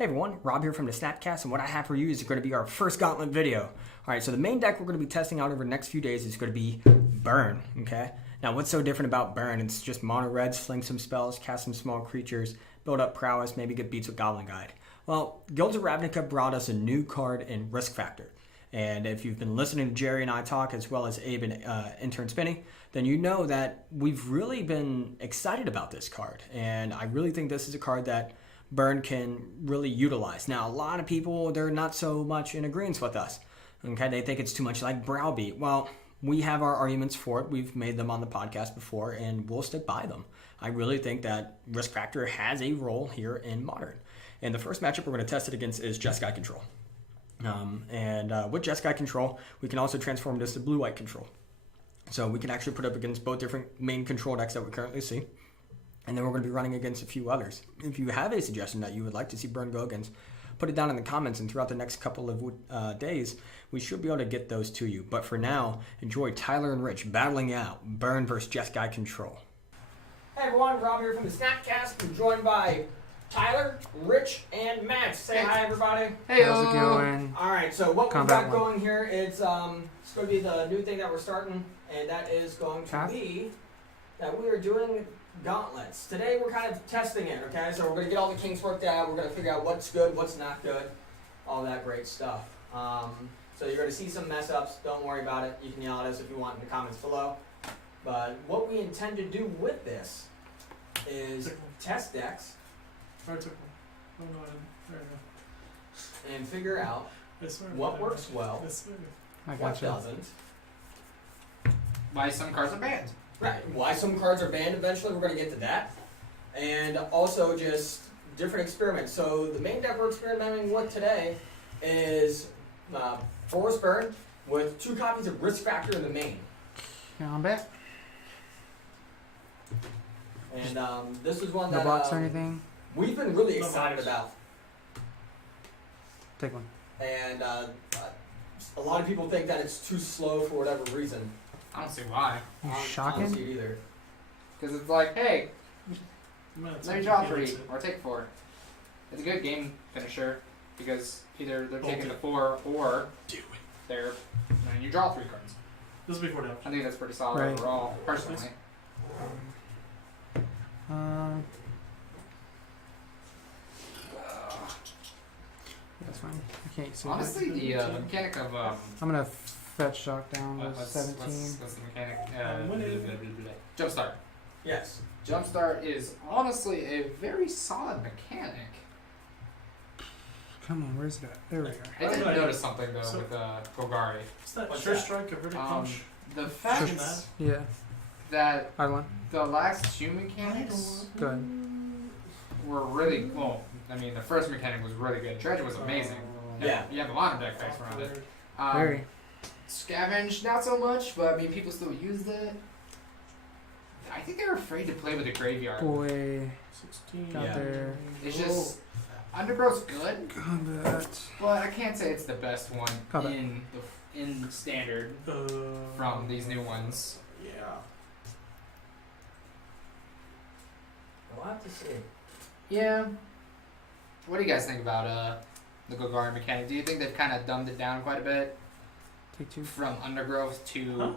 Hey everyone, Rob here from the Snapcast, and what I have for you is going to be our first Gauntlet video. Alright, so the main deck we're going to be testing out over the next few days is going to be Burn, okay? Now what's so different about Burn? It's just mono red, sling some spells, cast some small creatures, build up prowess, maybe get beats with Goblin Guide. Well, Guilds of Ravnica brought us a new card in Risk Factor. And if you've been listening to Jerry and I talk, as well as Abe and Intern Spinny, then you know that we've really been excited about this card. And I really think this is a card that Burn can really utilize. Now, a lot of people, they're not so much in agreement with us. Okay, they think it's too much like Browbeat. Well, we have our arguments for it. We've made them on the podcast before, and we'll stick by them. I really think that Risk Factor has a role here in Modern. And the first matchup we're going to test it against is Jeskai Control. With Jeskai Control, we can also transform this to Blue-White Control. So we can actually put up against both different main control decks that we currently see. And then we're going to be running against a few others. If you have a suggestion that you would like to see Burn go against, put it down in the comments, and throughout the next couple of days, we should be able to get those to you. But for now, enjoy Tyler and Rich battling out Burn versus Jeskai Control. Hey everyone, Rob here from the Snapcast. I'm joined by Tyler, Rich, and Max. Say hi everybody. Hey, how's it going? Alright, so what we've Combat got going here, it's going to be the new thing that we're starting, and that is going to be that we are doing gauntlets. Today we're kind of testing it, okay? So we're going to get all the kinks worked out. We're going to figure out what's good, what's not good, all that great stuff. So you're going to see some mess ups. Don't worry about it. You can yell at us if you want in the comments below. But what we intend to do with this is test decks and figure out what works well, what doesn't. Why some cards are banned. Right, why some cards are banned eventually, we're going to get to that. And also just different experiments. So the main deck we're experimenting with today is Forest Burn with 2 copies of Risk Factor in the main. Combat? And this is one No that box or anything? we've been really excited about. Take one. And a lot of people think that it's too slow for whatever reason. I don't see why. You I don't shocking? see it either. Because it's like, hey, let me draw 3 or take 4. It's a good game finisher because either they're taking the 4 or they're, and you draw 3 cards. This will be 4 down. I think that's pretty solid Right. overall, personally. That's fine. I can't see Honestly, that. the mechanic of I'm gonna fetch shock down to 17. what's the mechanic? Jumpstart. Yes. Jumpstart is honestly a very solid mechanic. Come on, where's that? There we go. I did notice something though with Golgari. What's that? What's Sure that? strike, a verdict punch. The fact Sure. Yeah, that I won. the last 2 mechanics Good. were really well. I mean, the first mechanic was really good. Dredge was amazing. Yeah. You have a lot of deck effects around it. Very. Scavenge, not so much, but I mean, people still used it. I think they're afraid to play with the graveyard. Boy, 16. got Yeah. there. It's just Undergrowth's good, Combat. but I can't say it's the best one Combat. in standard from these new ones. Yeah. We'll have to see. Yeah. What do you guys think about the Golgari mechanic? Do you think they've kind of dumbed it down quite a bit Take 2. from Undergrowth to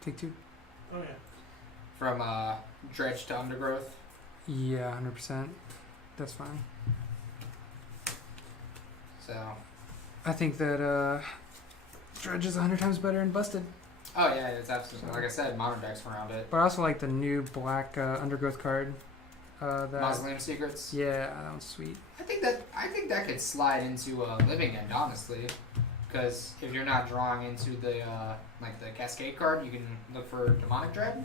Take 2. Oh, yeah. from Dredge to Undergrowth? Yeah, 100%. That's fine. So. I think that Dredge is 100 times better than Busted. Oh yeah, it's absolutely like I said, modern decks around it. But I also like the new black Undergrowth card. That Mausoleum Secrets. Yeah, that one's sweet. I think that could slide into Living End, honestly, because if you're not drawing into the like the Cascade card, you can look for Demonic Dread,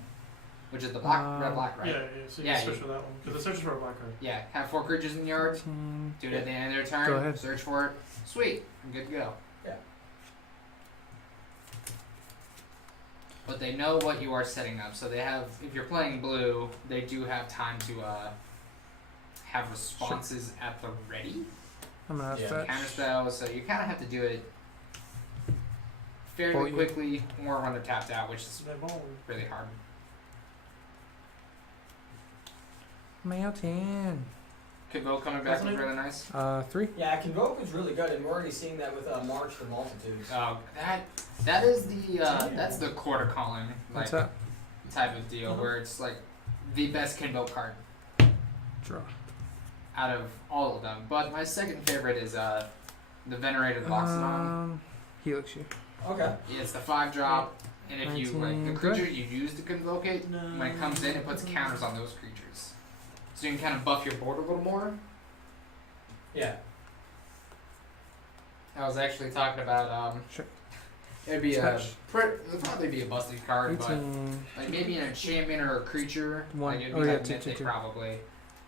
which is the red black, right? Yeah, yeah. So you Yeah, can switch for that one. Because it searches for a black card. Yeah, have 4 creatures in the yard. 15. Do it at the end of their turn. Go ahead. Search for it. Sweet, I'm good to go. Yeah. But they know what you are setting up, so they have. If you're playing blue, they do have time to have responses at the ready. I'm gonna Yeah. fetch. Counter spells, so you kind of have to do it fairly quickly, or when they're tapped out, which is really hard. Mountain. Kavo coming back was really nice. guess? 3. Yeah, Convoke is really good, and we're already seeing that with March the Multitudes. Oh, that is the that's the quarter calling like What's that? type of deal where it's like the best Convoke card Draw. out of all of them. But my second favorite is the Venerated Loxodon. Helix you. Okay. It's the 5-drop, and if you like the 19, creature you use to convoke it, when it comes in, it puts counters on those creatures, so you can kind of buff your board a little more. Yeah. I was actually talking about Sure. it'd be Switch. it'd probably be a busted card, but 18. like maybe an enchantment or a creature, One. like it'd Oh, be yeah, like two, mythic two. probably,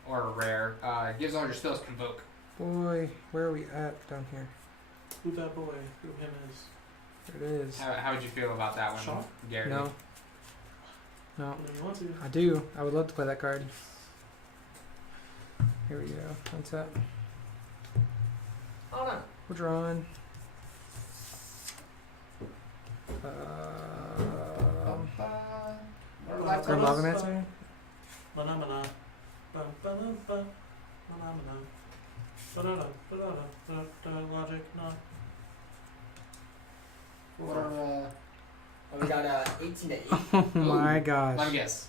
or a rare. It gives all your spells convoke. Boy, where are we at down here? Who that boy? Who him is? There it is. How would you feel about that one, Shock? Gary? No. No. When you want to. I do. I would love to play that card. Here we go. What's that? Oh no. We're drawing. Grim Lavamancer? Mana. Bum, ba-dum, ba. Mana. Ba-da-da, ba-da-da, da-da, logic, not. Or We got 18 to 8. Oh my let me gosh. guess.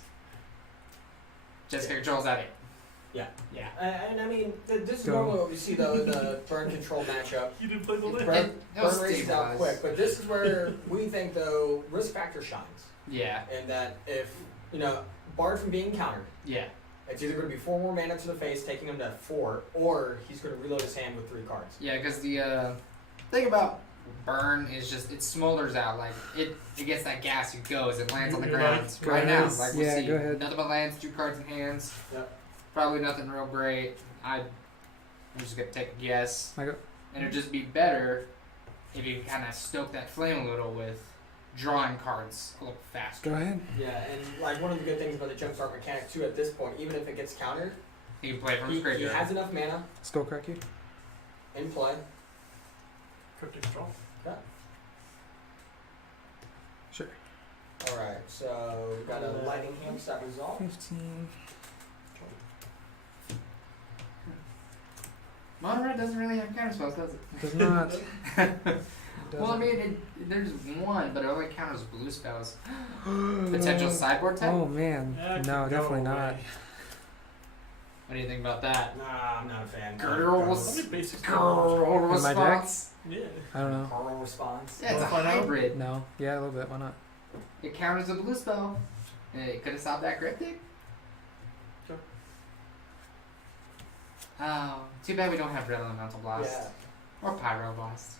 Jeskai Control's at it. Yeah. Yeah. And I mean, this is Go. normally what we see though in the burn control matchup. You didn't play the list. Burn, It was burn races out stabilized. quick, but this is where we think though risk factor shines, Yeah. and that if barred from being countered, Yeah. it's either going to be 4 more mana to the face, taking him to 4, or he's going to reload his hand with 3 cards. Yeah, because the thing about burn is just it smolders out. Like it gets that gas, it goes, it lands on the You're ground right. right now. Guys, Like we yeah, see, go ahead. nothing but lands, 2 cards in hands. Yep. Probably nothing real great. I'm just gonna take a guess, I go. and it'd just be better if you kind of stoke that flame a little with drawing cards a little faster. Go ahead. Yeah, and like one of the good things about the jumpstart mechanic too, at this point, even if it gets countered, You can play from his he graveyard. has enough mana Skullcrack you. in play. Cryptic Straw. Sure. All right, so we've got a lightning hand stop resolve. 15. Mono red doesn't really have counter spells, does it? Does not. Well, I mean, there's one, but it only counters blue spells. Potential sideboard type? Oh man. Yeah, No, go definitely away. not. What do you think about that? Nah, I'm not a fan. Girls. How many basics? Girl In my response. Yeah. I don't know. Girl response. Yeah, it's a Wanna find out? hybrid. No. Yeah, a little bit. Why not? It counters a blue spell. And it could have stopped that cryptic. Sure. Oh, too bad we don't have Red Elemental Blast. Yeah, Or Pyro Blast.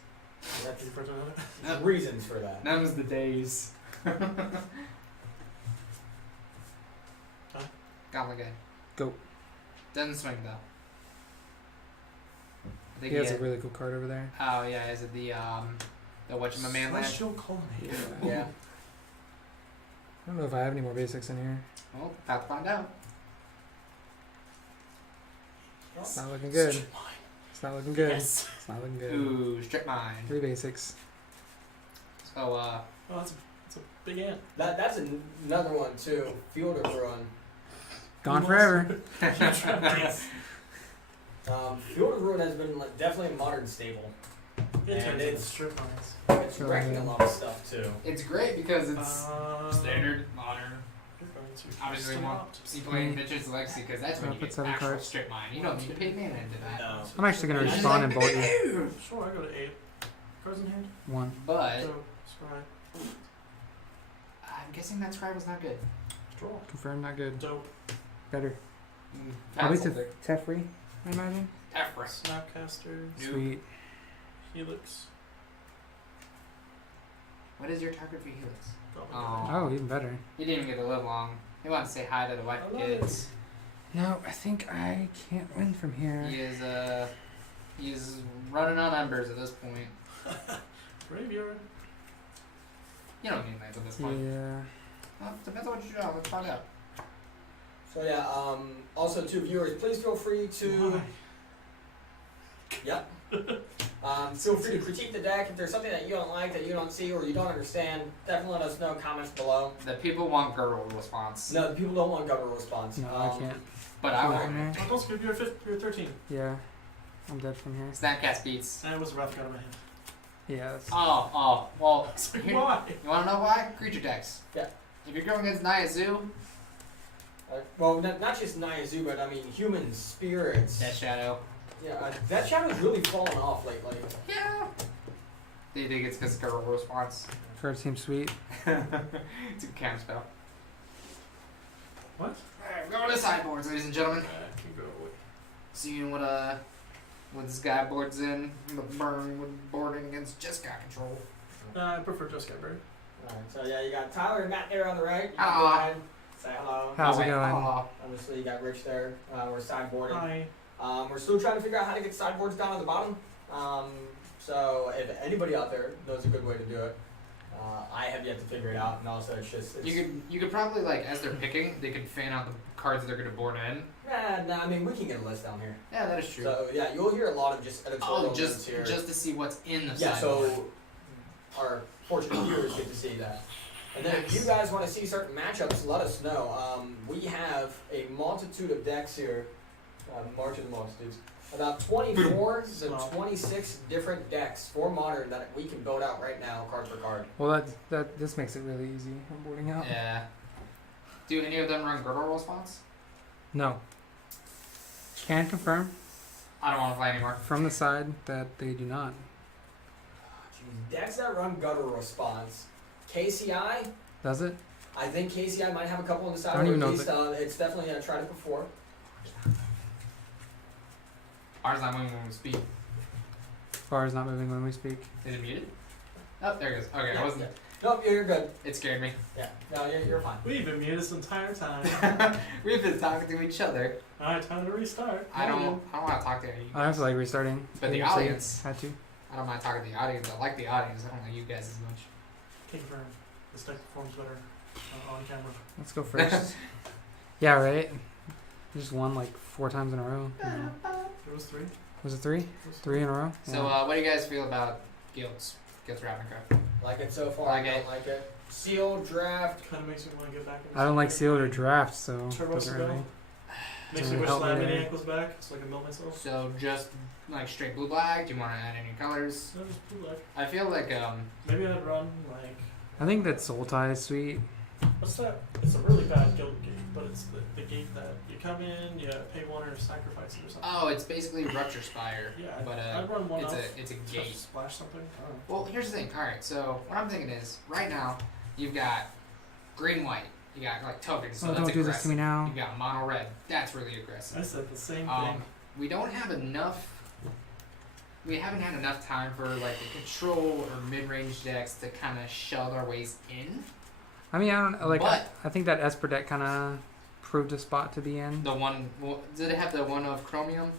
that's You press another? there's reasons for that. Them's the days. Gauntlet guy. Go. Doesn't swing though. I think He has a had- really cool card over there. Oh yeah, is it the whatchamama land? Celestial Colonnade. Yeah. Yeah. I don't know if I have any more basics in here. Well, about to find out. It's not looking good. Strip mine. It's not looking good. Yes. It's not looking good. Ooh, strip mine. 3 basics. So Oh, that's a big ant. That's another one too. Field of Ruin. Gone Who forever. Field of Ruin has been like, definitely a modern staple. It And turns it's- into strip mines. It's wrecking a lot of stuff too. it's great because it's standard, modern. You're going to Obviously, we want to see Mm. playing Pitchers Legacy because that's when I'll you put get 7 actual cards. strip mine. You don't need to pay mana into that. No. I'm actually gonna You're just respond like, and bolt you. Sure, I go to 8. Cards in hand. 1. But So, scry. I'm guessing that scribe was not good. Draw. Confirmed, not good. Dope. Better. Mm, Probably Pencil to Teferi, I imagine. Tefra. Snapcaster. Nope. Sweet. Helix. What is your target for Helix? Gauntlet. Oh. Oh, even better. He didn't even get to live long. He wanted to say hi to the wife and I love it. kids. No, I think I can't win from here. He is running on embers at this point. Graveyard. You don't need lands at this point. Yeah. Well, depends on what you draw. Let's find out. So yeah. Also, to viewers, please feel free to. Why? Yep. Feel free to critique the deck. If there's something that you don't like, that you don't see, or you don't understand, definitely let us know. Comments below. The people want girl response. No, people don't want governor response. No, I can't. But I Put it want in there. Oh, don't skip. You're 13. Yeah. I'm dead from here. Snapcast beats. That was rough, got in my hand. Yeah. That's... Oh, well. It's like, Here- why? You want to know why? Creature decks. Yeah. If you're going against Naya Zoo, Well, not just Naya Zoo, but I mean humans, spirits. Death Shadow. Yeah, that shadow's really fallen off lately. Yeah. They think it's because of Girl Response. Card seems sweet. It's a counter spell. What? Alright, we're going to sideboards, ladies and gentlemen. Can go away. Seeing what this guy boards in. The burn with boarding against Jeskai Control. I prefer Jeskai Bird. Alright, so yeah, you got Tyler and Matt there on the right. You can Hello. go ahead, say hello. How's it Alright, going? aw. Obviously, you got Rich there. We're sideboarding. Hi. We're still trying to figure out how to get sideboards down at the bottom. So if anybody out there knows a good way to do it, I have yet to figure it out. And also, it's just You could probably, like, as they're picking, they could fan out the cards that they're going to board in. nah, I mean we can get a list down here. Yeah, that is true. So yeah, you'll hear a lot of just editorial Oh, just here. to see what's in the Yeah, sideboard. so our fortunate viewers get to see that. And then if you guys want to see certain matchups, let us know. We have a multitude of decks here. March of the Multitudes. About 24 to 26 different decks for Modern that we can build out right now, card for card. Well, this makes it really easy. I'm boarding out. Yeah. Do any of them run Girdle Response? No. Can confirm I don't want to play anymore. from the side that they do not. Jeez, decks that run Gutter Response. KCI, Does it? I think KCI might have a couple on the side. I don't Or even at know least, it's definitely, I tried it before. Ours not moving when we speak. Bar is not moving when we speak. Is it muted? Oh, there it goes. Okay, Yeah, I wasn't. yeah. Nope, you're good. It scared me. Yeah, no, you're fine. We've been muted this entire time. We've been talking to each other. Alright, time to restart. I don't want to talk to you. I have to like restarting. But the You say you audience- had to. I don't mind talking to the audience. I like the audience. I don't like you guys as much. Confirm. This deck performs better on camera. Let's go first. Yeah, right. You just won like 4 times in a row. It was 3. Was it 3? 3 in a row? So, what do you guys feel about Guilds Ravnica? Like it so far, Like I don't it. like it. Seal, draft. Kind of makes me want to get back into I don't like something. sealed or draft, so Turbo doesn't spell. really. Makes Doesn't me wish help me Laminac any. was back so I can melt myself. So, just like straight blue black? Do you want to add any colors? No, just blue black. I feel like Maybe I'd run like. I think that Soul Tie is sweet. What's that? It's a really bad guild gate, but it's the gate that you come in, you pay 1 or sacrifice it or something. oh, it's basically Rupture Spire. Yeah, but I'd run one it's off. a Just gate. Splash something. I don't know. Well, here's the thing. All right, so what I'm thinking is right now you've got green white. You got like tokens, so Oh, that's don't do this to aggressive. me now. You got mono red. That's really aggressive. I said the same thing. We don't have enough. We haven't had enough time for like the control or mid-range decks to kind of shove our ways in. I mean, I don't like. But- I think that Esper deck kind of proved a spot to be in. The one, did it have the one of Chromium?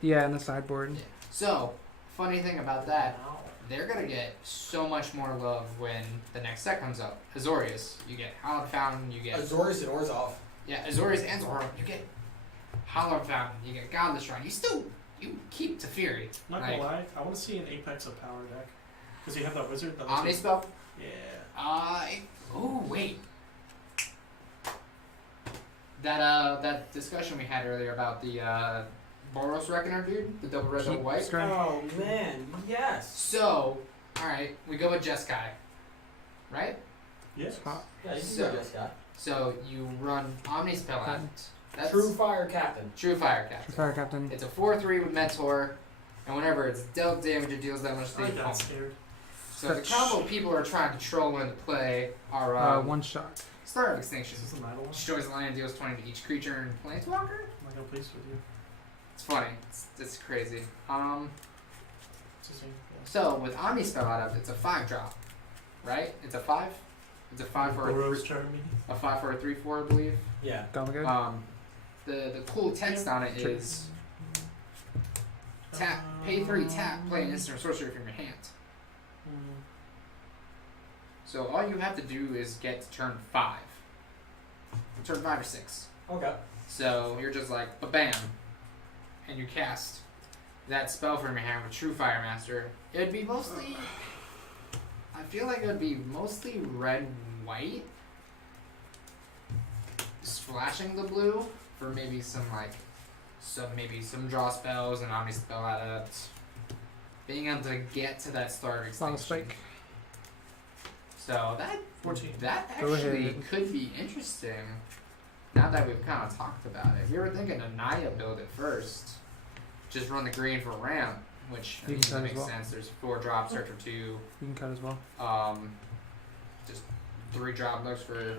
Yeah, in the sideboard. Yeah. So, funny thing about that, Wow. they're gonna get so much more love when the next set comes up. Azorius, you get Hallowed Fountain, you get Azorius and Orzhov. yeah, Azorius and Zoro, you get Hallowed Fountain, you get Godless Shrine. You keep Teferi. Not Like- gonna lie, I want to see an Apex of Power deck. Because you have that wizard. That Omni spell. Yeah. Oh wait. That discussion we had earlier about the Boros Reckoner dude, the double red, double Keep white. scrolling. Oh man, yes. So, all right, we go with Jeskai, right? Yes. Hot. Yeah, you can So- go Jeskai. So you run Omni spell out. That's True Fire Captain. True Fire Captain. Fire Captain. It's a 4/3 with Mentor, and whenever it's dealt damage, it deals that much I damage. got scared. So the combo people are trying to troll into play are One shot. Star of Extinction. Is this an idle one? Destroys the land, deals 20 to each creature and planeswalker. I'm not gonna place with you. It's funny. It's crazy. It's the same. Yeah. So with Omni spell out, it's a 5-drop, right? It's a 5. It's a 5 for Boros charming me. a 5 for a 3/4, I believe. Yeah. Don't good. The cool text on it Sure. is tap, pay 3, tap, play an instant or sorcery from your hand. Mm. So all you have to do is get to turn 5. Turn 5 or 6. Okay. So you're just like, ba-bam, and you cast that spell from your hand with True Fire Master. It would be mostly, I feel like it would be mostly red-white, splashing the blue for maybe some like maybe some draw spells and Omni Spell Adept. Being able to get to that Star of Long Extinction. spike. So 14. that Go actually ahead. could be interesting. Now that we've kind of talked about it, we were thinking Anaya build it first. Just run the green for ramp, which I You mean, can cut that as makes well. sense. There's 4 drops, search for 2. You can cut as well. Just 3 drop looks for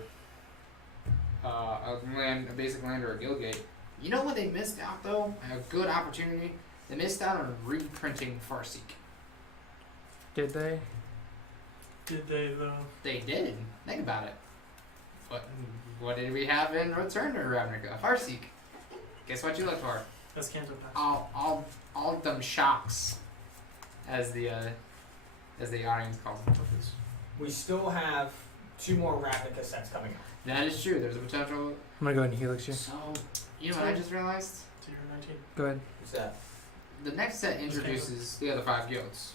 a basic land or a guild gate. You know what they missed out though? A good opportunity. They missed out on reprinting Farseek. Did they? Did they though? They did. Think about it. What did we have in Return to Ravnica? Farseek. Guess what you look for? That's Canto Pass. All them shocks, as the audience calls them. We still have 2 more Ravnica sets coming out. That is true. There's a potential. I'm gonna go ahead and helix you. So, you know what I just realized? Tier 19. Go ahead. What's that? The next set introduces the other 5 guilds.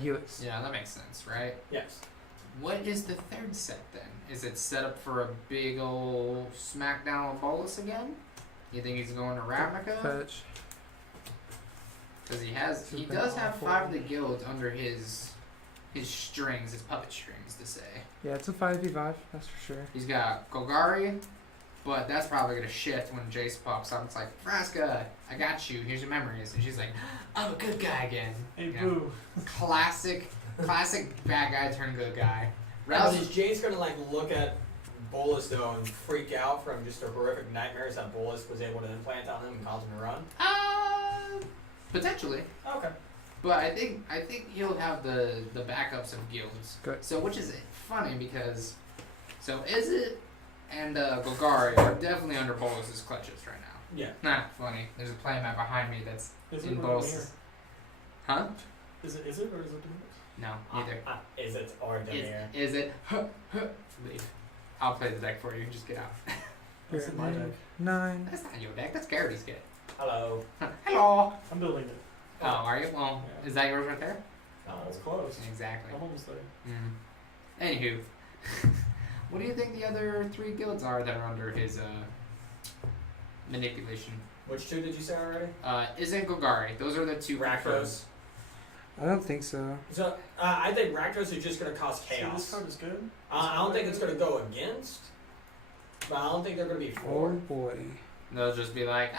Helix. Yeah, that makes sense, right? Yes. What is the 3rd set then? Is it set up for a big ol' smackdown with Bolus again? You think he's going to Ravnica? Fetch. Because he does have 5 of the guilds under his strings, his puppet strings to say. Yeah, it's a 5v5, that's for sure. He's got Golgari, but that's probably gonna shift when Jace pops up. It's like, Vraska, I got you. Here's your memories, and she's like, I'm a good guy again. Hey, You know, boo. classic bad guy turned good guy. Now, Rouse- is Jace gonna like look at Bolus though and freak out from just the horrific nightmares that Bolus was able to implant on him and cause him to run? Potentially, Okay. but I think he'll have the backups of guilds. Good. So which is funny because Izzet and Golgari are definitely under Bolus's clutches right now. Yeah. Not funny. There's a play map behind me that's Is in it or Bolus's. Huh? Is it or is it Demeter? No, neither. Is it or Demir? Is it? Leave. I'll play the deck for you. Just get out. That's in my deck. 9. That's not your deck. That's Garrity's deck. Hello. Hello. I'm building it. Oh, are you? Well, Yeah. is that yours right there? No. That's close. Exactly. I'm almost there. Anywho, what do you think the other 3 guilds are that are under his manipulation? Which 2 did you say already? Isn't Golgari? Those are the 2 Rakdos. I don't think so. So I think Rakdos is just gonna cause See, chaos. this card is good. I don't think it's gonna go against, but I don't think they're gonna be Oh for. boy. They'll just be like,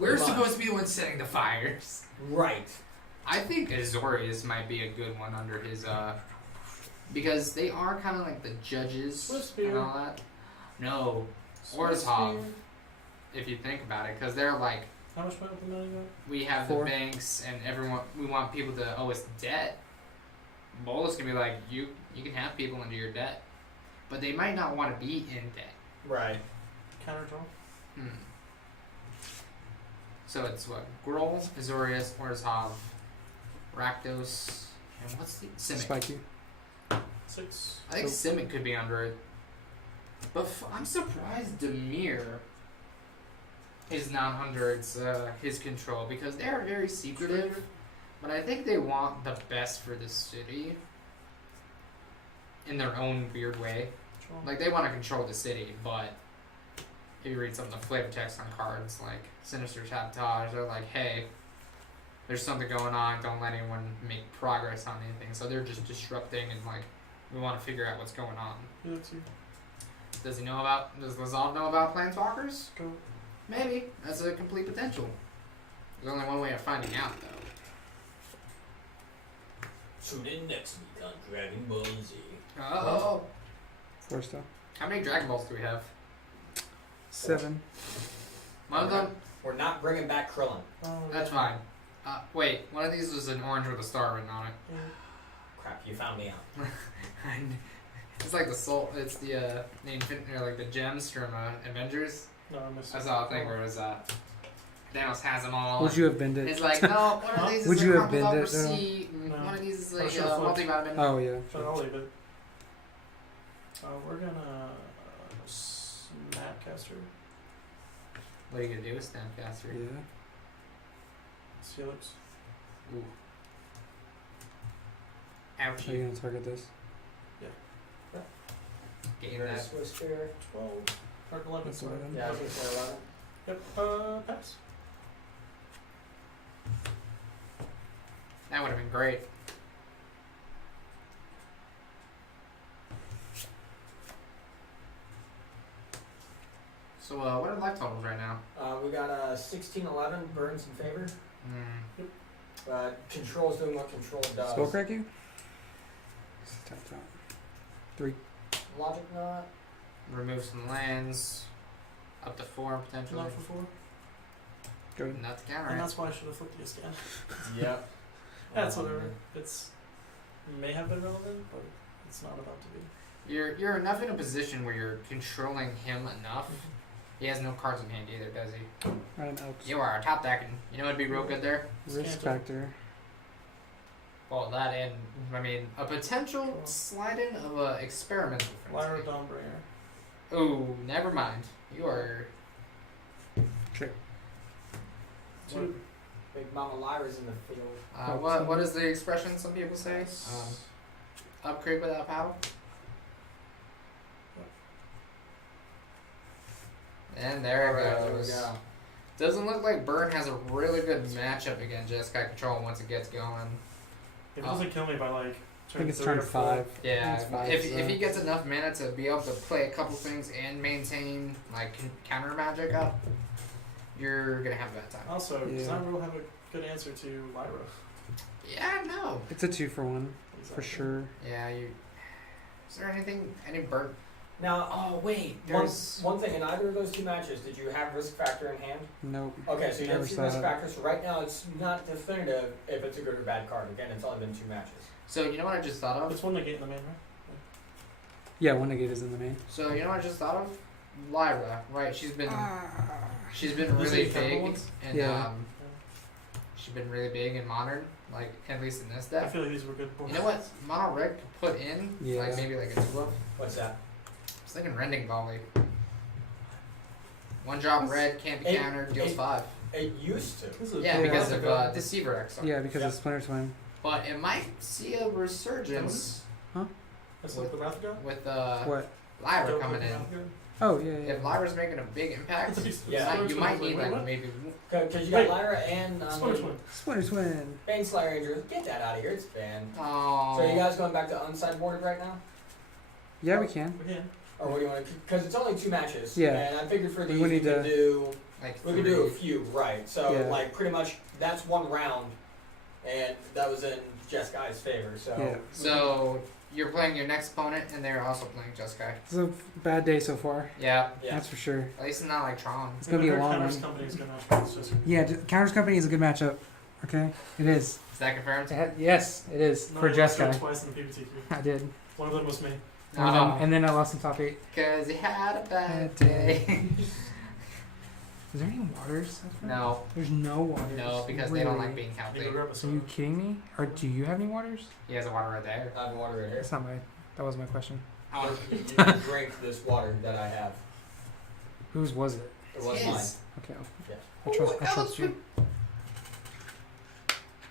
we're Come on. supposed to be the ones setting the fires. Right. I think Azorius might be a good one under his because they are kind of like the judges Swiftspear. and all that. No, Orzhov, if you think about it, because they're like, How much money per million? we have 4. the banks and everyone. We want people to owe us debt. Bolus can be like, you can have people under your debt, but they might not want to be in debt. Right. Counter draw. So it's what? Grohl, Azorius, Orzhov, Rakdos, and what's the Simic? Spike you. 6. I think Simic could be under it. But I'm surprised Demir is not under his control because they are very secretive. But I think they want the best for the city in their own weird way. Like, they want to control the city, but if you read some of the flavor text on cards, like Sinister Sabotage, they're like, hey, there's something going on, don't let anyone make progress on anything. So they're just disrupting and, like, we want to figure out what's going on. He looks you. Does Lazov know about Planeswalkers? Go. Maybe. That's a complete potential. There's only one way of finding out, though. Tune in next week on Dragon Ball Z. Oh. 4 still. How many Dragon Balls do we have? 7. One of them? We're not bringing back Krillin. Oh, That's fine. Wait, one of these was an orange with a star written on it. Yeah. Crap, you found me out. It's like the soul. It's the like the gems from Avengers. No, I missed I it. saw a thing where it was Thanos has them all. Would you have been It's like, no, one of these Would is you a have been crumpled there, up receipt, and No. one of these is I like should've flipped. multivitamin. Oh yeah. So I'll leave it. We're gonna Snapcaster. What are you gonna do with Snapcaster? Yeah. Felix. Ooh. Are you Ouchie. gonna target this? Getting that. Swiss Spear. 12. Or 11. That's Sorry. 11. Yeah, I was gonna say 11. Yep. Pass. That would have been great. So, what are life totals right now? We got 16-11. Burns in favor. Hmm. Control's doing what Control does. Skull crack you? Tap, tap. 3. Logic not. Remove some lands. Up to 4 potentially. Not for 4. Good. Not to counter And it. that's why I should have flipped the scan. Yep. That's whatever. It's may have been relevant, but it's not about to be. You're enough in a position where you're controlling him enough. He has no cards in hand either, does he? Right, Elks. You are top decking. You know what'd be real good there? Risk factor. Well, that and I mean a potential slide in of a experimental Lyra frenzy. Dawnbringer. Oh, never mind. You are. Sure. Two. Big Mama Lyra's in the field. What is the expression some people say? Upgrade without paddle. And there it Alright, goes. There we go. Doesn't look like Burn has a really good matchup against Jeskai Control once it gets going. If it doesn't kill me by like I think it's turn turn 3 or 4. 5. Yeah, It's five, if so. he gets enough mana to be able to play a couple things and maintain like counter magic up, you're gonna have a bad time. Also, does Yeah. not really have a good answer to Lyra. Yeah, no. It's a 2 for 1, for Exactly. sure. Yeah, you. Is there anything? Any burn? Now, Oh wait, one there's. thing, in either of those 2 matches, did you have risk factor in hand? Nope. Okay, so you Never didn't see saw risk it. factor, so right now it's not definitive if it's a good or bad card. Again, it's only been 2 matches. So you know what I just thought of? It's one negate in the main, right? Yeah, 1 negate is in the main. So you know what I just thought of? Lyra, right? She's been Those really are the capital big, ones? and Yeah. she's been really big in modern, like at least in this I deck. feel like these were good boards. You know what? Mono red could put in, Yeah. like maybe like a 2-of. What's that? I was thinking Rending Volley. 1 drop red, can't be Eight- countered, deals eight- 5. It used to. This is Yeah, Yeah. because of Deceiver X. Yeah, because Yep. of Splinter Twin. But it might see a resurgence That's like the Wrath God? with What? Lyra Don't coming like the in. Wrath God? Oh, yeah, yeah. If Lyra's making a big impact, Yeah. you might need Wait, like what? maybe. Because you got Wait. Lyra and Splinter Twin. Splinter Twin. Bane Slayer Angels. Get that out of here. It's banned. Oh. So are you guys going back to unsideboarded right now? Yeah, we can. We can. Or what do you want to? Because it's only 2 matches. Yeah. And I figured for We these we need could to- do. like We could do a 3. few, right? So Yeah. like pretty much that's 1 round, and that was in Jeskai's favor. So Yeah. So you're playing your next opponent, and they're also playing Jeskai. It's a bad day so far. Yeah, yeah. That's for sure. at least it's not like Tron. It's gonna be a long Counters one. Company is gonna it's just Yeah, Counters Company is a good matchup. Okay? It is. Is that confirmed? Yes, it is. no, For you lost Jeskai. twice in the PvTQ. I did. One of them was me. And then I lost in top 8. Because he had a bad Bad day. Is there any waters? No, There's no waters. no, because they don't like Really? being You healthy. go grab a Are soda. you kidding me? Or do you have any waters? He has a water right there. I have water right here. That's not my. That was my question. Oh, You can drink this water that I have. Whose was it? It was His. mine. Okay. Yeah. I trust you.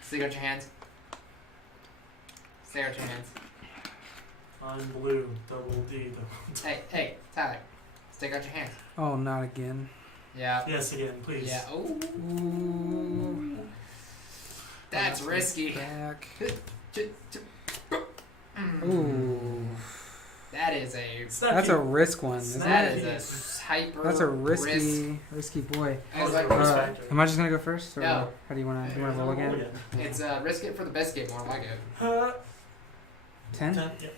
Stick out your hands. Stay out your hands. I'm blue. Double D. Double. Hey, Tyler. Stick out your hands. Oh, not again. Yeah. Yes, again, please. Yeah. Oh, Ooh. that's risky. Back. Mm. Ooh. That is a. Snap That's a you. risk one, isn't That it? is a hyper. That's a risk. risky boy. It's like Risk Uh, factor. am I just gonna go first, or No. how do you wanna roll again? it's risk it for the biscuit more like it. 10? 10. Yep.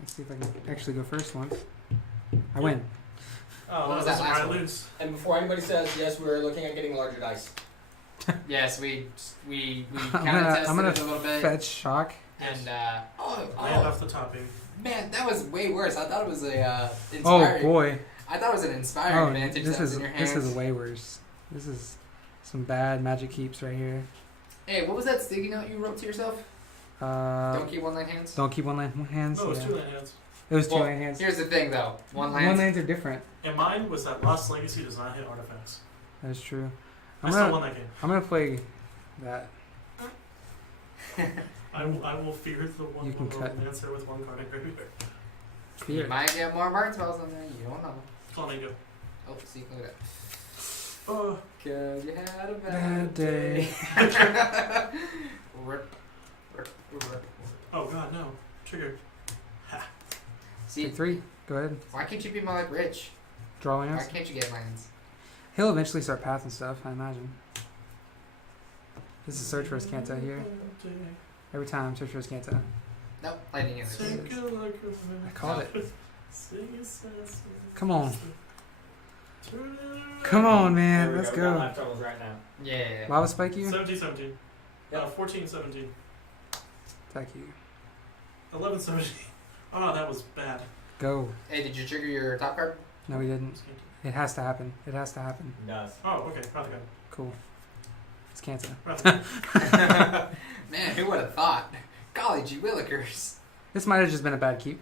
Let's see if I can actually go first once. I win. Oh, What was that's that last where I one? lose. And before anybody says yes, we're looking at getting larger dice. Yes, we I'm kind gonna- of tested I'm gonna it a little bit, Fetch shock. and oh Land off the topping. man, that was way worse. I thought it was a Oh inspiring. boy. I thought it was an inspiring Oh, advantage this that was is in your hands. way worse. This is some bad magic keeps right here. Hey, what was that sticky note you wrote to yourself? Don't keep one line hands. Don't keep one hands. No, it's yeah. 2 land hands. It was 2 Well, land hands. Here's the thing, though. One One land. lands are different. And mine was that Lost Legacy does not hit artifacts. That is true. I still won that game. I'm gonna play that. I will fear the one You can little cut. answer with 1 card in graveyard. You Fear. might get more burn spells on there. You don't know. Flamingo. Oh, see, look at that. Oh, Cause you had a Bad day. Rip. oh God, no. Trigger. See, Take 3. Go ahead. why can't you be more like Rich? Draw Why lands. can't you get lands? He'll eventually start pathing stuff, I imagine. This is search for his Kanta here. Every time, search for his Kanta. Nope, lightning in Take this. I called it. Sing Come on. Come on, man. Let's go. Leftovers right now. Yeah. Lava spike you? 17. Yep. 14, 17. Attack you. 11, 17. Oh, that was bad. Go. Hey, did you trigger your top card? No, we didn't. It has to happen. It has to happen. Does. Oh, okay. Rather good. Cool. It's Kanta. Man, who would have thought? Golly gee willikers. This might have just been a bad keep.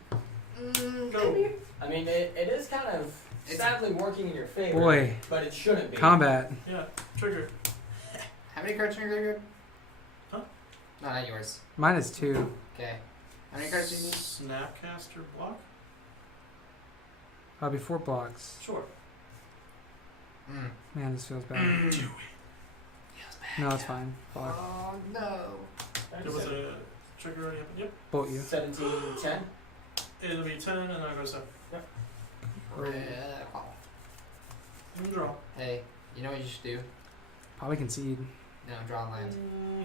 Go. I mean, it is kind of It's- sadly working in your favor. Boy. But it shouldn't be. Combat. Yeah, trigger. How many cards are in your graveyard? Huh? No, not yours. Mine is 2. Okay. How many cards do you need? Snapcaster block? I'll be 4 blocks. Sure. Mm. Man, this feels bad. Feels bad. No, it's fine. Block. Oh no. There was a trigger already happened. Yep. Bolt you. 17, 10. It'll be 10 and I'll go 7. And draw. Hey, you know what you should do? Probably concede. No, draw a land.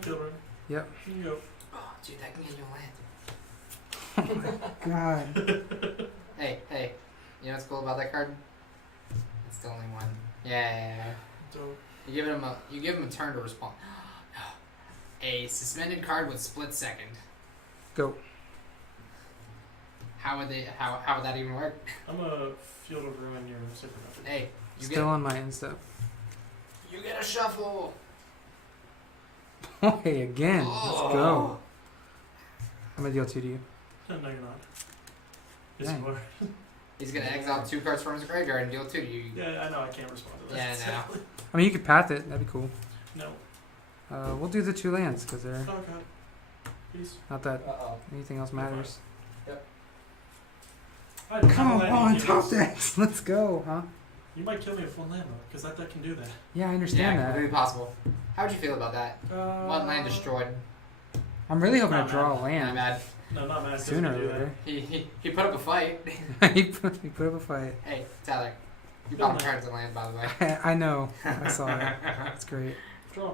Kill run. Yep. You can go. Oh, dude, that can get you a land. God. Hey, you know what's cool about that card? It's the only one. Yeah. Dope. You give him a turn to respond. A suspended card with split second. Go. How would that even work? I'm a Field of Ruin your super method. Hey, you Still on my end step. get a shuffle. Hey, again. Let's go. I'm gonna deal 2 to you. No, you're not. Yes, Dang. you are. He's gonna exile 2 cards from his graveyard and deal 2 to you. Yeah, I know. I can't respond to Yeah, that. no. I mean, you could path it. That'd be cool. No. We'll do the 2 lands because they're Oh, God. Please. not that Uh-oh. anything else matters. I don't Come have a land on, you can top use. decks. Let's go, huh? You might kill me with 1 land, though, because that deck can do that. Yeah, I understand Yeah, that. completely possible. How would you feel about that? One land destroyed. I'm really hoping Not to draw a Not land bad. No, not mad. 'cause sooner you or can do that. later. He put up a fight. he put up a fight. Hey, Tyler. You No, bought no. cards of land, by the way. I know. I saw it. That's great. Draw.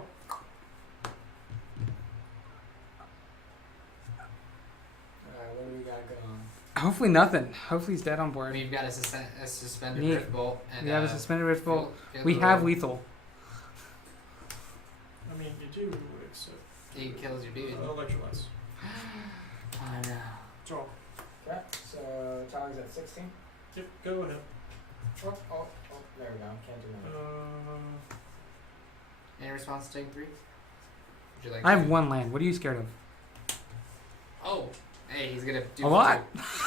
Alright, what do we got going? Hopefully nothing. Hopefully he's dead on board. We've got a suspended Neat. Rift Bolt. And, We have a suspended Rift Bolt. Field We of have Ruin. lethal. I mean, you do accept He kills your dude. electrolytes. I know. Draw. Okay, so Tyler's at 16. Yep, go ahead. Oh, there we go. Can't do that. Any response to take 3? Would you like I have to? 1 land. What are you scared of? Oh, hey, he's gonna do A lot.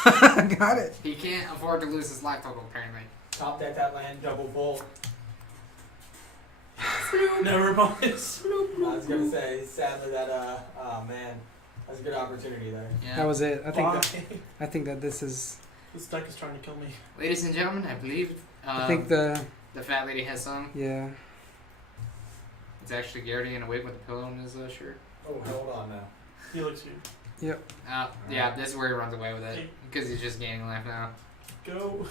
Got it. He can't afford to lose his life total, apparently. Top deck that land, double bolt. Never mind. I was gonna say, sadly that oh man, that's a good opportunity there. Yeah. That was it. Why? I think that this is. This deck is trying to kill me. Ladies and gentlemen, I believe I think the the fat lady has some. yeah. It's actually Garrity in a wig with a pillow in his shirt. Oh, hold on now. He looks you. Yeah, this is where he runs away with it. Hey. Because he's just gaining life now. Go.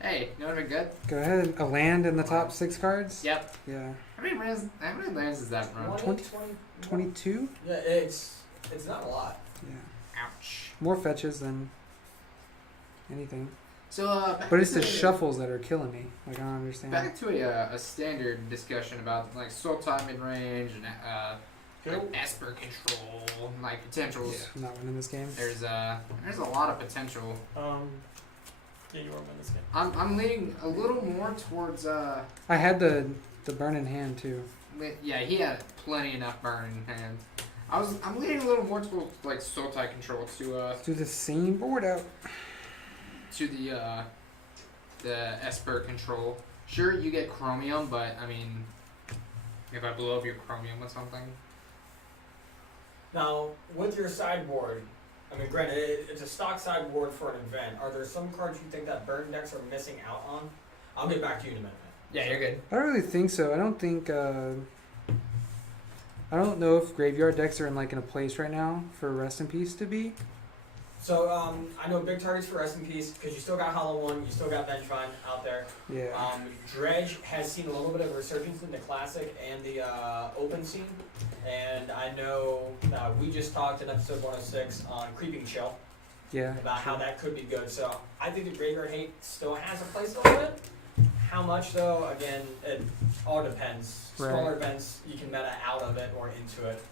Hey, you know what would be good? Go ahead. A land in the top 6 cards. Yep. Yeah. How many lands is that run? 20 22. Yeah, it's not a lot. Yeah. Ouch. More fetches than anything. So, But it's the shuffles that are killing me. Like I don't understand. Back to a standard discussion about like soul time mid range and like Esper control, like potentials. Yeah, I'm not winning this game. There's a lot of potential. Yeah, you are in this game. I'm leaning a little more towards I had the burn in hand too. yeah, he had plenty enough burn in hand. I'm leaning a little more towards like soul tie control to Let's do the same board out. the Esper control. Sure, you get chromium, but I mean, if I blow up your chromium with something. Now, with your sideboard, I mean, granted, it's a stock sideboard for an event. Are there some cards you think that burn decks are missing out on? I'll get back to you in a minute. Yeah, you're good. I don't really think so. I don't think. I don't know if graveyard decks are in like in a place right now for Rest in Peace to be. So I know big targets for Rest in Peace because you still got Hollow One, you still got Vengevine out there. Yeah. Dredge has seen a little bit of a resurgence in the classic and the open scene, and I know we just talked in episode 106 on Creeping Chill Yeah. about how that could be good. So I think the Graveyard Hate still has a place a little bit. How much though? Again, it all depends. Right. Smaller events you can meta out of it or into it,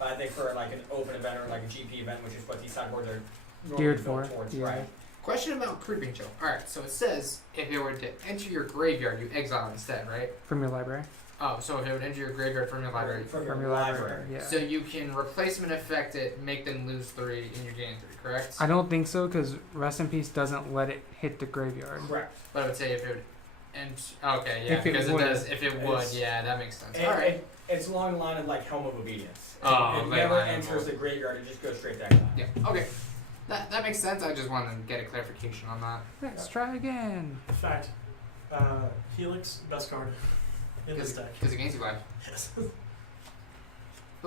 but I think for like an open event or like a GP event, which is what these sideboards are normally Geared built for, towards, yeah. right? Question about Creeping Chill. Alright, so it says if it were to enter your graveyard, you exile instead, right? From your library. Oh, so if it would enter your graveyard from your library, From From your your library. library. Yeah. so you can replacement effect it, make them lose 3, and you're gaining 3, correct? I don't think so because Rest in Peace doesn't let it hit the graveyard. Correct. But I would say if it would. Okay, yeah, If it because it would. does. If it would, It's- yeah, that makes sense. And Alright. it's along the line of like Helm of Obedience. Oh, it like never line of enters Ob- the graveyard; it just goes straight to exile. Yeah, okay. That makes sense. I just wanted to get a clarification on that. Let's try again. Fact. Helix, best card in this deck. Because it gains you life. Yes. Who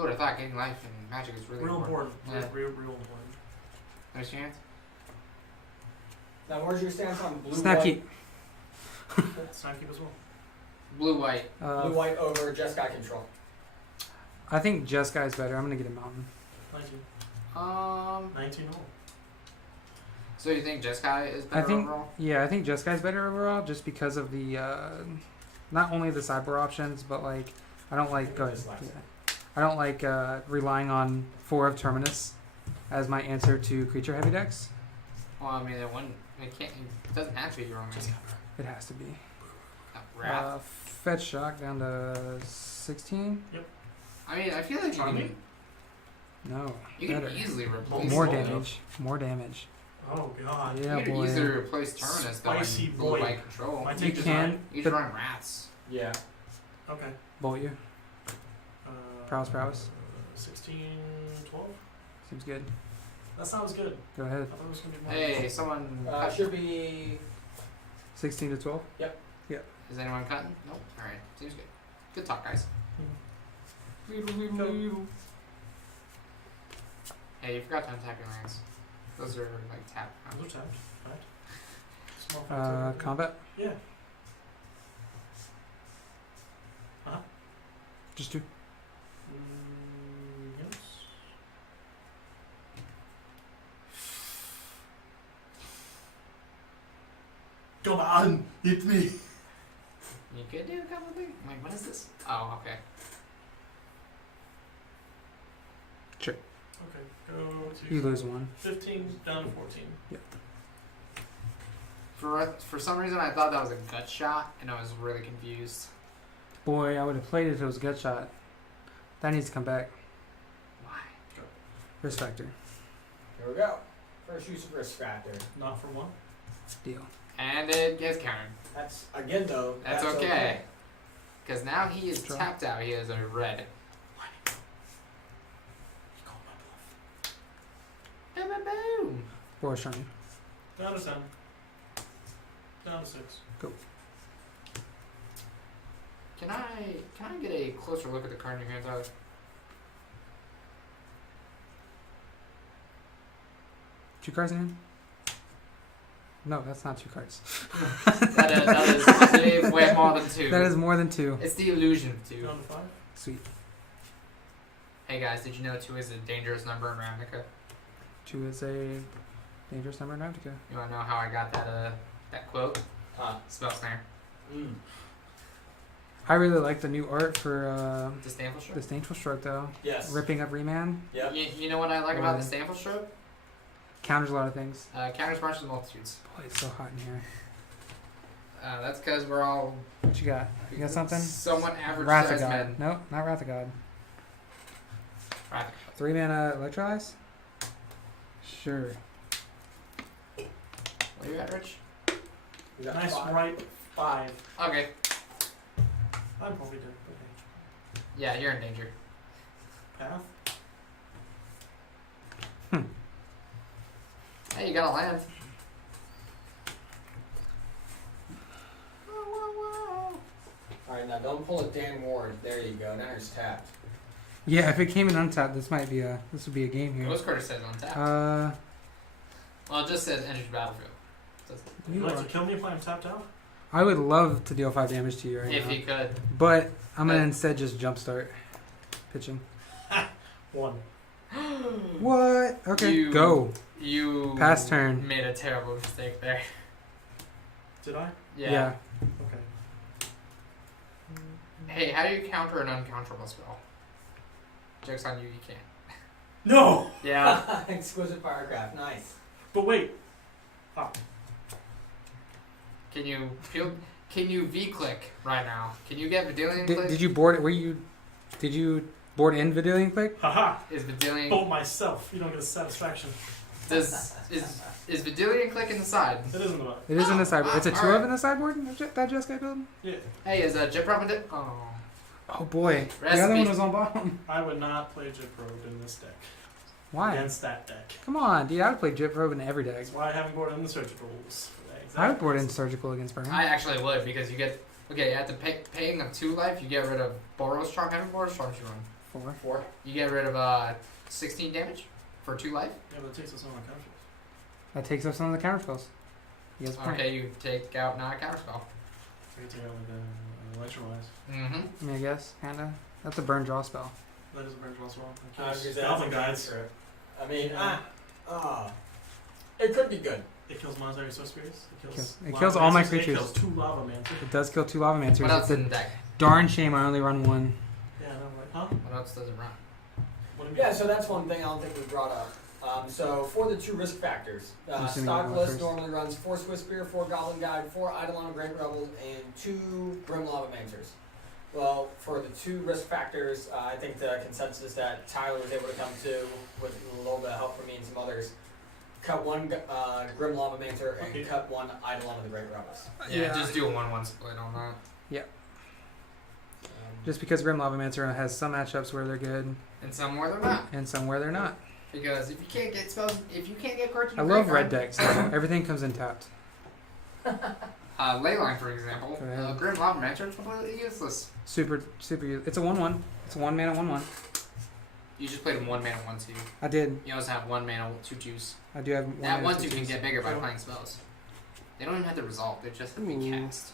would have thought gaining life in Magic is really Real important. Yeah. Real important. There's your chance? Now, where's your stance on blue Snap white? keep. Snap keep as well. Blue white. Blue white over Jeskai Control. I think Jeskai's better. I'm gonna get a mountain. 19. 19 all. So you think Jeskai is better I think overall? yeah, I think Jeskai's better overall just because of the not only the sideboard options, but like I don't like go ahead. Yeah. I don't like relying on 4 of Terminus as my answer to creature heavy decks. Well, I mean, it can't. It doesn't have to be your own main. It has to be. Wrath. Fetch shock down to 16. I mean, I feel like you Charming? can, No, you better. can easily replace More Bold. damage. More damage. Oh god. Yeah, you can boy. easily replace Terminus though Spicy in blue boy. white control. My You take can, design. You but just run rats. Yeah. Okay. bolt you. Prowess. 16, 12? Seems good. That sounds good. Go ahead. I thought it was going to be more. Hey, someone. cut. Should be 16 to 12. Is anyone cutting? Nope. All right. Seems good. Good talk, guys. Hey, you forgot to untap your lands. Those are like tap. Those are tapped. Right? Small factor. Combat. Yeah. Just 2. Yes. Come on, hit me. You could do a couple of things. Wait, what is this? Oh, okay. Okay, go to You lose 1. 15 down to 14. For some reason, I thought that was a gut shot, and I was really confused. Boy, I would have played it if it was a gut shot. That needs to come back. Why? Risk factor. Here we go. First use of risk factor. Not for one. Deal. And it gets countered. That's again though. That's okay. Because now he is Draw. tapped out. He has a red. He called my bluff. Boom, boom, boom. Boar Shrine. Down to 10. Down to 6. Can I get a closer look at the card in your hand, Tyler? Two cards in hand? No, that's not 2 cards. that is way more than 2. That is more than 2. It's the illusion of 2. Down to 5. Sweet. Hey guys, did you know 2 is a dangerous number in Ravnica? 2 is a dangerous number in Ravnica. You wanna know how I got that quote? Spell snare. I really like the new art for Disdainful stroke. Disdainful Stroke though. Yes. Ripping up Remand. Yep. You know what I like about Why? Disdainful stroke? Counters a lot of things. Counters marches multitudes. Boy, it's so hot in here. That's because we're all What you got? You got something? somewhat average Wrath of sized God. men. No, not Wrath of God. Wrath. 3 mana Electrolyze? Sure. Where you at, Rich? We got Nice 5. right 5. Okay. I'm probably dead, but hey. Yeah, you're in danger. Path? Hey, you got a land. Alright, now don't pull a Dan Ward. There you go. Now it's tapped. Yeah, if it came in untapped, this would be a game here. Ghost Quarter says on tap. Well, it just says Energy Battlefield. Would you like to kill me if I'm tapped out? I would love to deal 5 damage to you right If now. you could. But I'm gonna instead just jumpstart pitching. 1. What? Okay, go. You Pass turn. made a terrible mistake there. Did I? Yeah. Okay. Hey, how do you counter an uncounterable spell? Joke's on you, you can't. No! Yeah. Exquisite Firecraft. Nice. But wait. Can you V-click right now? Can you get Vidillion click? Did you board? Did you board in Vidillion click? Haha! Is Vidillion... Bolt myself. You don't get a satisfaction. Is Vidillion click in the side? It isn't the It is in the sideboard. It's a 2 alright. of in the sideboard. That Jeskai build. Yeah. Hey, is Jip Robin... Oh. Oh boy, the Recipe. other one was on bottom. I would not play Jip Rogue in this deck. Why? Against that deck. Come on, dude. I would play Jip Probe in every deck. That's why I haven't boarded in the surgicals. I would board in surgical against Burn. I actually would, because you get... Okay, at the paying of 2 life, you get rid of Boros Charm. How many Boros Charms you run? 4. You get rid of 16 damage for 2 life. Yeah, but it takes us on my counter. That takes up some of the counter spells. You guys point. Okay, you take out not a counter spell. I can take out like electrolyze. Mm-hmm. I mean, I guess, kinda. That's a burn draw spell. That is a burn draw as well. Goblin Guides. I mean, Yeah. it could be good. It kills monetary source spirits. It Lava kills all my Mancers, creatures. It kills 2 lava mancers. It does kill 2 Lava Mancers. What else It's in a the deck? darn shame I only run 1. Yeah, I know, right? Huh? What else does it run? What do you mean? Yeah, so that's one thing I don't think we brought up. So for the 2 risk factors, I'm assuming stock you go list first. normally runs 4 Swiss Spear, 4 Goblin Guide, 4 Eidolon of Great Rebels, and 2 Grim Lava Mancers. Well, for the 2 risk factors, I think the consensus that Tyler was able to come to, with a little bit of help from me and some others, cut 1 Grim Lava Mancer and cut 1 Eidolon of the Great Rebels. Yeah, just do a 1-1 split on that. Just because Grim Lava Mancer has some matchups where they're good And some where they're not. and some where they're not. Because if you can't get spells, if you can't get cards, I love red decks. Everything comes in tapped. Leyline, for example, Go ahead. Grim Lava Mancer is completely useless. Super. It's a 1/1. It's a 1 mana 1/1. You just played 1 mana 1/2. I did. You also have 1 mana 2 juice. I do have 1 That mana 1/2 can 2/2s. get bigger by playing spells. They don't even have to resolve; they just have to be Ooh. cast.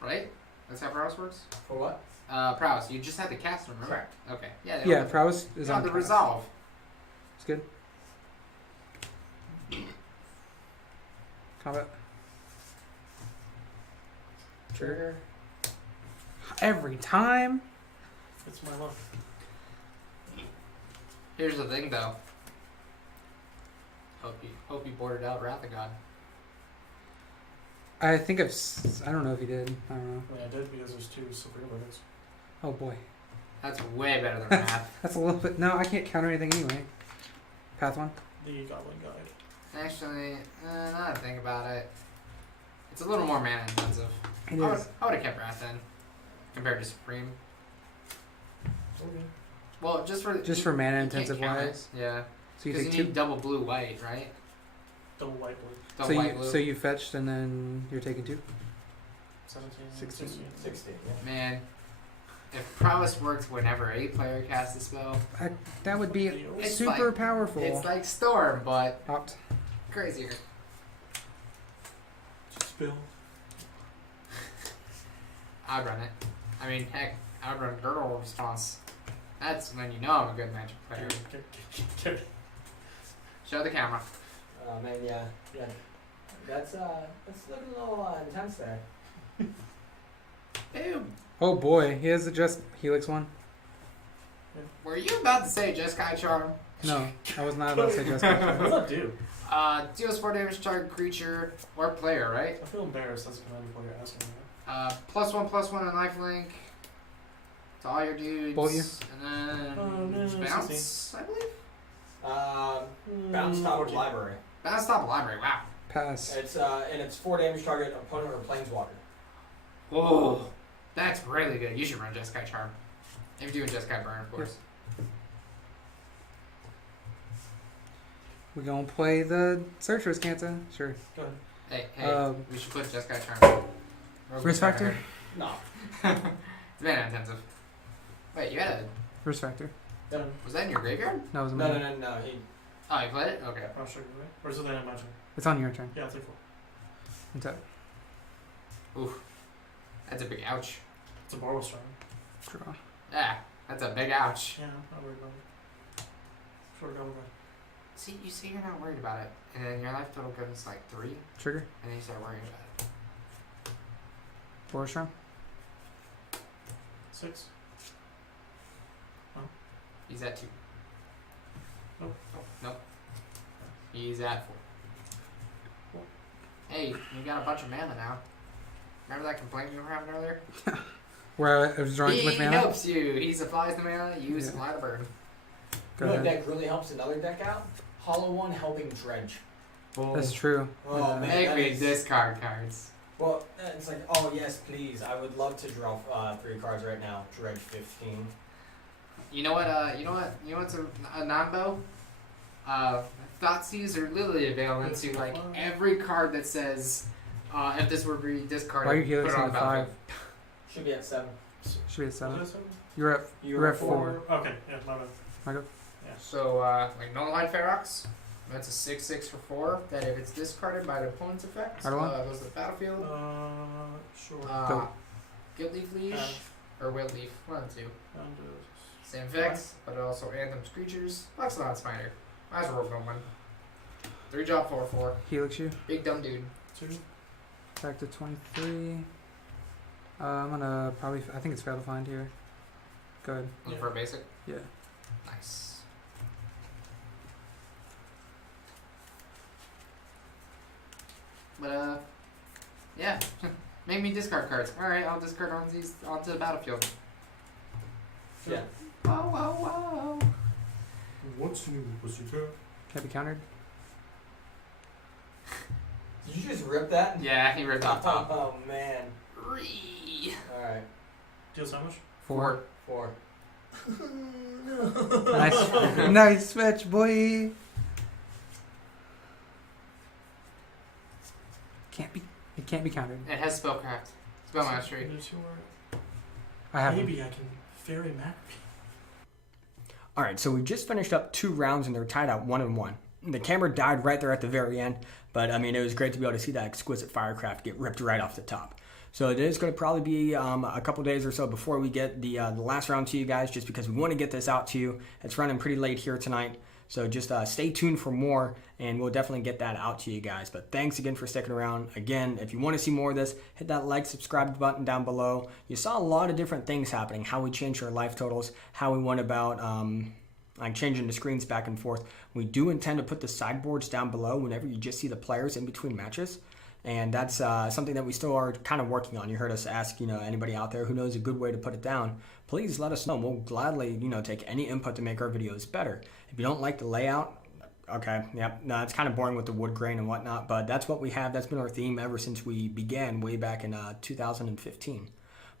Right? That's how prowess works. For what? Prowess. You just have to cast them, right? Correct. Okay. Yeah. Yeah, prowess is on the cast. resolve. It's good. Combat. Trigger. Every time. It's my luck. Here's the thing, though. Hope you boarded out Wrath of God. I think I don't know if he did. I don't know. I mean, I did because there's 2 super limits. Oh boy. That's way better than Wrath. That's a little bit. No, I can't counter anything anyway. Path 1. The Goblin Guide. Actually, now that I think about it, it's a little more mana intensive. It I is. would have kept Wrath then, compared to Supreme. Okay. Well, just for mana you can't intensive count it. wise. Yeah. So you Because take you 2. need double blue white, right? Double white blue. Double white blue. So you fetched and then you're taking 2. 17, 16. 16, yeah. Man, if prowess worked whenever a player casts a spell, That would be It's super like- powerful. it's like Storm, but Opt. crazier. Spill. I'd run it. I mean, heck, I'd run Girdle Response. That's when you know I'm a good Magic player. Show the camera. Oh man, yeah. That's looking a little intense there. Ew. Oh boy, he has the just Helix one. Were you about to say Jeskai Charm? No, I was not about to say just What does that do? Deals 4 damage to target creature or player, right? I feel embarrassed as a commander player asking me +1/+1 and lifelink to all your dudes. Bolt you. And then Oh, no, bounce, I believe. that. Bounce top library. Bounce top library. Wow. Pass. It's and it's 4 damage target opponent or planeswalker. Whoa, that's really good. You should run Jeskai Charm. If you're doing Jeskai Burn, of course. We gonna play the Searcher's Cancer? Sure. Go ahead. Hey, Um, we should put Jeskai Charm. First factor? No. It's mana intensive. Wait, you had a... First factor. Done. Was that in your graveyard? No, it was No. mine. He. Oh, you played it? Okay. I'll show you, right? Or is it on my turn? It's on your turn. Yeah, I'll take 4. Untap. Oof. That's a big ouch. It's a borrow strong. Draw. Ah, that's a big ouch. Yeah, not worried about it. Sure, go with See, you say you're not worried about it, and then your life total goes like 3, Trigger. and then you start worrying about it. Borderstrom. 6. He's at 2. Nope. Oh, nope. He's at 4. Hey, you got a bunch of mana now. Remember that complaint you were having earlier? Where I was drawing too much He mana. helps you. He supplies the mana, you supply the burn. Go You know what ahead. deck really helps another deck out? Hollow One helping Dredge. That's true. Oh, man. Make that me is- discard cards. Well, it's like, oh yes, please. I would love to draw 3 cards right now. Dredge 15. You know what? You know what's a non-bow? Thoughtseize or Lily avail into like every card that says if this were to be discarded. Why are you put it helixing on at the 5? battlefield. Should be at 7. Should be at 7. What is it? You're at 4. Okay, yeah, my bad. I go. So like Nullified Ferox, that's a 6/6 for 4. That if it's discarded by the opponent's effect, Eidolon? goes to the battlefield. Sure. Go. Guild Leaf Leash or Wild Leaf, one of the two. Down to Same effects, but it also Anthem's creatures. Luxodon Spider. Might as well roll one. 3 drop 4/4. Helix you. Big dumb dude. 2. Back to 23. I'm gonna probably. I think it's fail to find here. Go ahead. Looking Yeah. for a basic. Yeah. Nice. But yeah. Make me discard cards. Alright, I'll discard onto the battlefield. Yeah. Whoa, whoa, whoa. What's new, pussycat? Can't be countered. Did you just rip that? Yeah, he ripped off top. Oh man. Ree. Alright. Deals how much? 4. 4. Nice. Nice fetch, boy. Can't be. It can't be countered. It has spellcraft. Spell mastery. I have. Maybe I can fairy Macri. All right, so we just finished up 2 rounds and they're tied at 1-1. The camera died right there at the very end, but I mean it was great to be able to see that exquisite firecraft get ripped right off the top. So it is going to probably be a couple days or so before we get the last round to you guys, just because we want to get this out to you. It's running pretty late here tonight, so just stay tuned for more, and we'll definitely get that out to you guys. But thanks again for sticking around. Again, if you want to see more of this, hit that like, subscribe button down below. You saw a lot of different things happening, how we changed our life totals, how we went about like changing the screens back and forth. We do intend to put the sideboards down below whenever you just see the players in between matches. And that's something that we still are kind of working on. You heard us ask, anybody out there who knows a good way to put it down, please let us know. We'll gladly, take any input to make our videos better. If you don't like the layout, okay, yep, no, it's kind of boring with the wood grain and whatnot, but that's what we have. That's been our theme ever since we began way back in 2015.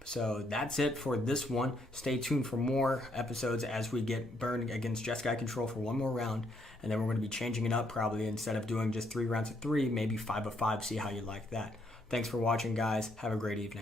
So that's it for this one. Stay tuned for more episodes as we get burned against Jeskai Control for 1 more round. And then we're going to be changing it up probably. Instead of doing just 3 rounds of 3, maybe 5 of 5. See how you like that. Thanks for watching, guys. Have a great evening.